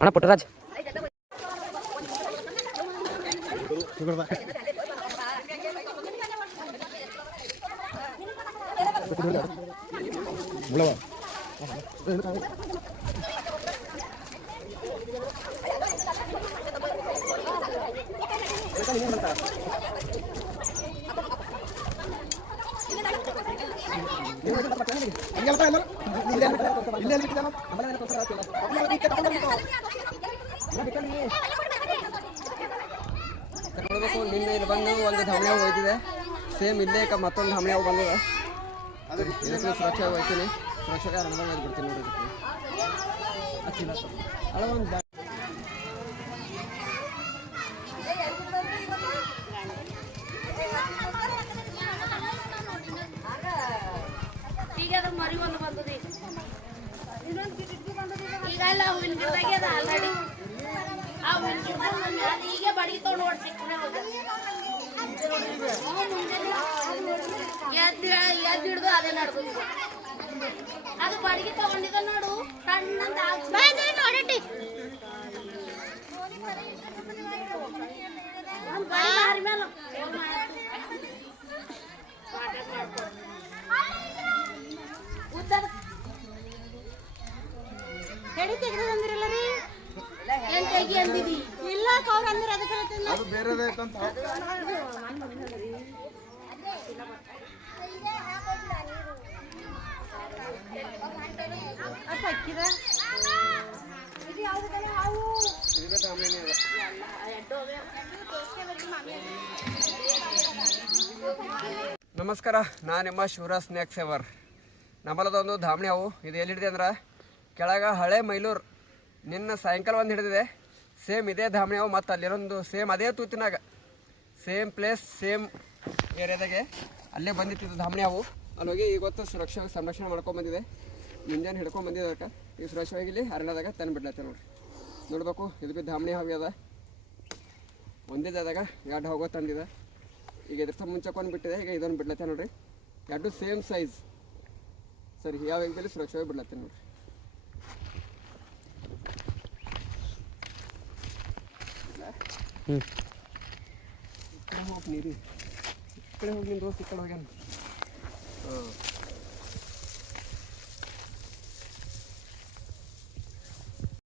ಅಣ್ಣ ಪುಟ್ಟರಾಜ್ ನೋಡ್ಬೇಕು. ನಿನ್ನೆ ಇಲ್ಲಿ ಬಂದು ಒಂದು ಧಾಮಣಿ ಹೋಗ್ತಿದೆ, ಸೇಮ್ ಇಲ್ಲೇ ಮತ್ತೊಂದು ಧಾಮಣಿ ಹೋಗಿ ಬಂದಿದೆ. ಇದಕ್ಕೆ ಸುರಕ್ಷೆ ಹೋಗ್ತೀನಿ, ಸುರಕ್ಷೆಗೆ ಅರ್ಧವಾಗಿ ಬಿಡ್ತೀನಿ ನೋಡಿ. ಈಗ ಬಡಿ ತಗೊಂಡು ಓಡಿಸಿದ್ರೆ ಹಿಡ್ದು ಅದೇ ನಡ್ದು ಅದು ಬಡಿಗೆ ತಗೊಂಡಿದ್ದ ನೋಡು ಕಣ್ಣಂತ ನೋಡಟ್ಟಿ ಹೇಳಿ ತೆಗೆದಂದಿರಲ್ಲ ರೀ ಏನ್ ತೆಗಿ ಅಂದಿದಿ ಇಲ್ಲ ಅವ್ರು ಅಂದ್ರೆ ಅದಕ್ಕೆ ಅದು ಬೇರೆದೇ ಅಂತ ನಮಸ್ಕಾರ, ನಾನು ನಿಮ್ಮ ಶಿವರಾಜ್ ಸ್ನ್ಯಾಕ್ ಸೇವರ್. ನಮ್ಮಲ್ಲದೊಂದು ಧಾಮಣಿ ಅವು. ಇದು ಎಲ್ಲಿ ಹಿಡಿದೆ ಅಂದ್ರೆ ಕೆಳಗ ಹಳೆ ಮೈಲೂರು. ನಿನ್ನ ಸಾಯಂಕಾಲ ಒಂದು ಹಿಡಿದಿದೆ. ಸೇಮ್ ಇದೇ ಧಾಮಣಿ ಅವು. ಮತ್ತು ಅಲ್ಲಿರೊಂದು ಸೇಮ್ ಅದೇ ತೂತಿನಾಗ ಸೇಮ್ ಪ್ಲೇಸ್ ಸೇಮ್ ಏರಿಯಾದಾಗೆ ಅಲ್ಲೇ ಬಂದಿತ್ತು ಧಾಮಣಿ ಅವು. ಅಲ್ಲಿ ಹೋಗಿ ಇವತ್ತು ಸುರಕ್ಷವಾಗಿ ಸಂರಕ್ಷಣೆ ಮಾಡ್ಕೊಂಬಂದಿದೆ. ಮುಂಜಾನೆ ಹಿಡ್ಕೊಂಡು ಬಂದಿದೆ. ಅದಕ್ಕೆ ಈಗ ಸುರಕ್ಷವಾಗಿ ಇಲ್ಲಿ ಅರಣ್ಯದಾಗ ತಂದು ಬಿಡ್ಲತ್ತೆ ನೋಡಿರಿ. ನೋಡ್ಬೇಕು, ಇದು ಬಿ ಧಾಮಣಿ ಹಾವಿ ಅದ. ಒಂದೇ ಜಾಗದಾಗ ಎರಡು ಹೋಗೋ ತಂದಿದೆ. ಈಗ ಇದ್ರ ಮುಂಚೆಕೊಂಡು ಬಿಟ್ಟಿದೆ. ಈಗ ಇದೊಂದು ಬಿಡ್ಲತ್ತೆ ನೋಡಿರಿ. ಎರಡು ಸೇಮ್ ಸೈಜ್. ಸರಿ, ಯಾವ ವೇಗದಲ್ಲಿ ಸುರಕ್ಷವಾಗಿ ಬಿಡ್ಲತ್ತೆ ನೋಡಿರಿ. ಈ ಕಡೆ ಹೋಗಿ ನೀರಿ, ಈ ಕಡೆ ಹೋಗಿ ನಿಂದು ದೋಸ್ತ ಈ ಕಡೆ ಹೋಗ್ಯಾನ. ಹಾಂ